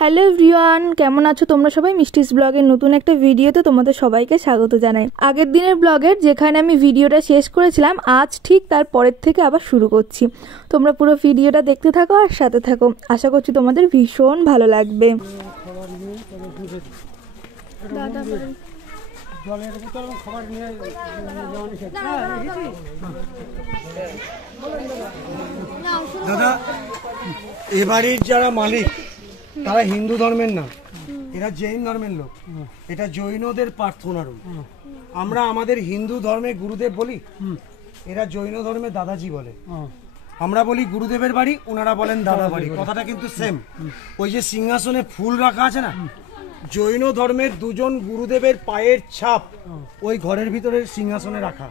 Hello everyone, কেমন আছো তোমরা সবাই? মিষ্টিস ব্লগের নতুন একটা ভিডিওতে তোমাদের সবাইকে স্বাগত জানাই। আগের দিনের ব্লগের যেখানে আমি ভিডিওটা শেষ করেছিলাম, আজ ঠিক তার পরের থেকে আবার শুরু করছি। তোমরা পুরো ভিডিওটা দেখতে থাকো আর সাথে থাকো, আশা করছি তোমাদের ভীষণ ভালো লাগবে। দাদা, এ বাড়ির যারা মালিক তারা হিন্দু ধর্মের না, এরা জৈন ধর্মের লোক। এটা জৈনদের প্রার্থনা রুম। আমরা আমাদের হিন্দু ধর্মে গুরুদেব বলি, এরা জৈন ধর্মে দাদাজি বলে। আমরা বলি গুরুদেবের বাড়ি, ওনারা বলেন দাদা বাড়ি। কথাটা কিন্তু সেম। ওই যে সিংহাসনে ফুল রাখা আছে না, জৈন ধর্মের দুজন গুরুদেবের পায়ের ছাপ ওই ঘরের ভিতরে সিংহাসনে রাখা।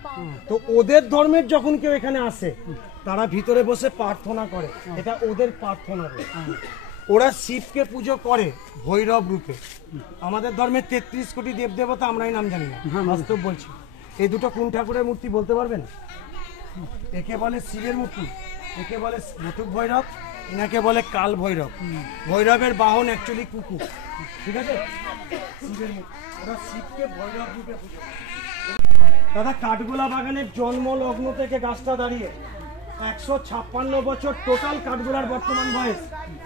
তো ওদের ধর্মের যখন কেউ এখানে আসে, তারা ভিতরে বসে প্রার্থনা করে। এটা ওদের প্রার্থনা। ওরা শিবকে পুজো করে ভৈরব রূপে। আমাদের ধর্মের 33 কোটি দেবদেবতা, আমরাই নাম জানি না, বাস্তব বলছি। এই দুটো কোন ঠাকুরের মূর্তি বলতে পারবেন? একে বলে শিবের মূর্তি, একে বলে বটুক ভৈরব, এনাকে বলে কাল ভৈরব। ভৈরবের বাহন অ্যাকচুয়ালি কুকুর, ঠিক আছে? শিবের মূর্তি, ওরা শিবকে ভৈরব রূপে পুজো করে। দাদা, কাঠগোলা বাগানের জন্ম লগ্ন থেকে গাছটা দাঁড়িয়ে 156 বছর টোটাল কাঠগোলার বর্তমান বয়স,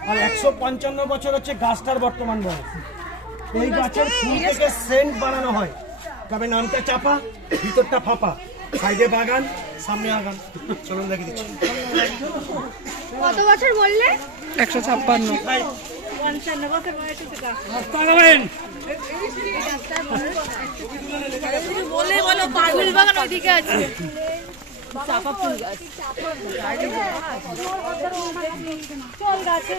আর 155 বছর হচ্ছে গাছটার বর্তমান বয়স। এই গাছের ফুল থেকে সেন্ট বানানো হয়। তবে নামটা চাপা, ভিতরটা ফাঁপা, সাইডে বাগান, সামনে আগান। চলুন দেখে দিচ্ছি। কত বছর বললে? 156। 55 বছর বয়স বলে বলো। পাগল বাগান ওইদিকে আছে, চাপা ফুল গাছ। চল গাছে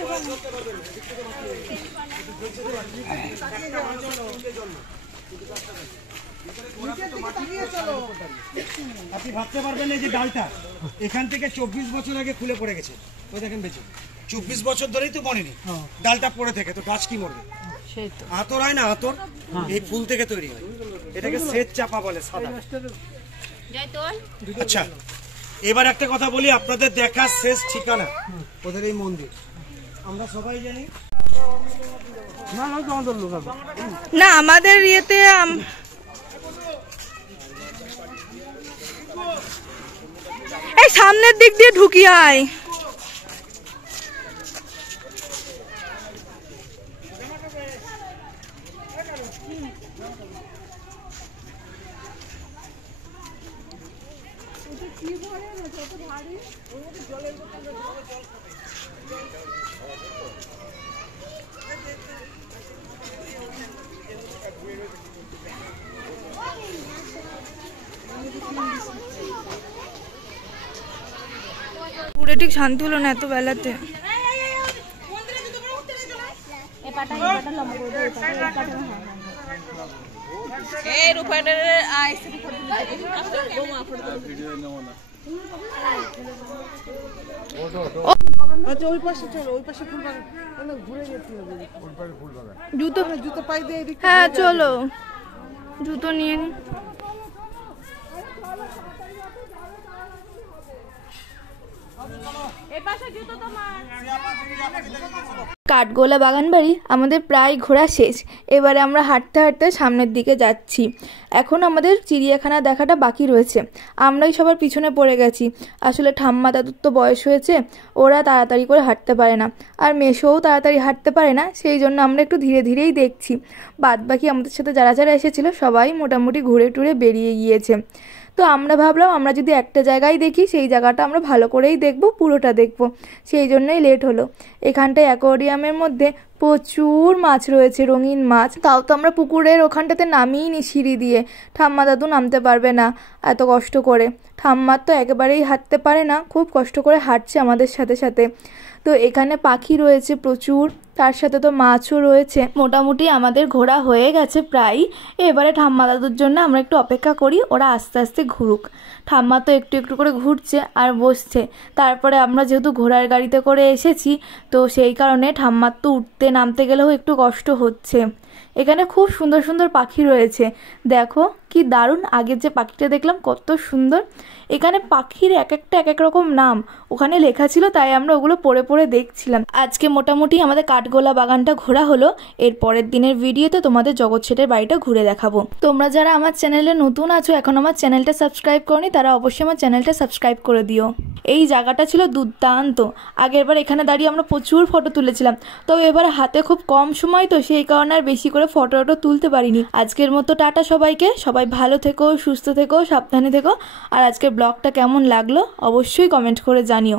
আপনি ভাবতে পারবেন এই যে ডালটা এখান থেকে 24 বছর আগে খুলে পড়ে গেছে। ওই দেখেন বেঁচে 24 বছর ধরেই তো বনেনি ডালটা পড়ে থেকে, তো গাছ কি মরবে? আতর হয় না, আতর এই ফুল থেকে তৈরি হয়। এটাকে শ্বেত চাপা বলে, সাদা। আচ্ছা, এবার একটা কথা বলি, আপনাদের দেখা শেষ ঠিকানা ওদের এই মন্দির। আমরা সবাই জানি না, আমাদের ইয়েতে এই সামনের দিক দিয়ে ঢুকি আয়। পুরো ঠিক শান্তি হলো না এত বেলাতে। জুতো পাই দিয়ে, হ্যাঁ চলো জুতো নিয়ে নি। কাঠগোলা বাগান বাড়ি আমাদের প্রায় ঘোরা শেষ। এবারে আমরা হাঁটতে হাঁটতে সামনের দিকে যাচ্ছি। এখন আমাদের চিড়িয়াখানা দেখাটা বাকি রয়েছে। আমরাই সবার পিছনে পড়ে গেছি। আসলে ঠাম্মা দাদুর তো বয়স হয়েছে, ওরা তাড়াতাড়ি করে হাঁটতে পারে না, আর মেশোও তাড়াতাড়ি হাঁটতে পারে না। সেই জন্য আমরা একটু ধীরে ধীরেই দেখছি। বাদ বাকি আমাদের সাথে যারা যারা এসেছিলো সবাই মোটামুটি ঘুরে টুরে বেরিয়ে গিয়েছে। তো আমরা ভাবলাম আমরা যদি একটা জায়গায় দেখি, সেই জায়গাটা আমরা ভালো করেই দেখব, পুরোটা দেখব। সেই জন্যই লেট হলো। এখানটায় অ্যাকোয়ারিয়ামের মধ্যে প্রচুর মাছ রয়েছে, রঙিন মাছ। তাও তো আমরা পুকুরের ওখানটাতে নামিই নি সিঁড়ি দিয়ে। ঠাম্মা দাদু নামতে পারবে না এত কষ্ট করে। ঠাম্মার তো একেবারেই হাঁটতে পারে না, খুব কষ্ট করে হাঁটছে আমাদের সাথে সাথে। তো এখানে পাখি রয়েছে প্রচুর, তার সাথে তো মাছও রয়েছে। মোটামুটি আমাদের ঘোরা হয়ে গেছে প্রায়। এবারে ঠাম্মা দাদুর জন্য আমরা একটু অপেক্ষা করি, ওরা আস্তে আস্তে ঘুরুক। ঠাম্মা তো একটু একটু করে ঘুরছে আর বসছে। তারপরে আমরা যেহেতু ঘোড়ার গাড়িতে করে এসেছি, তো সেই কারণে ঠাম্মার তো উঠতে নামতে গেলেও একটু কষ্ট হচ্ছে। এখানে খুব সুন্দর সুন্দর পাখি রয়েছে, দেখো কি দারুণ। আগের যে পাখিটা দেখলাম কত সুন্দর। এখানে পাখির এক একটা এক এক রকম নাম ওখানে লেখা ছিল, তাই আমরা ওগুলো পড়ে পড়ে দেখছিলাম। আজকে মোটামুটি আমাদের কাঠগোলা বাগানটা ঘোরা হলো। এর পরের দিনের ভিডিওতে তোমাদের জগৎ শেঠের বাড়িটা ঘুরে দেখাবো। তোমরা যারা আমার চ্যানেলে নতুন আছো, এখন আমার চ্যানেলটা সাবস্ক্রাইব করনি, তারা অবশ্যই আমার চ্যানেলটা সাবস্ক্রাইব করে দিও। এই জায়গাটা ছিল দুর্দান্ত। আগেরবার এখানে দাঁড়িয়ে আমরা প্রচুর ফটো তুলেছিলাম, তো এবার হাতে খুব কম সময়, তো সেই কারণে আর বেশি করে ফটো তুলতে পারিনি। আজকের মতো টাটা সবাইকে, সবাই ভালো থেকো, সুস্থ থেকো, সাবধানে থেকো। আর আজকের ব্লগটা কেমন লাগলো অবশ্যই কমেন্ট করে জানিও।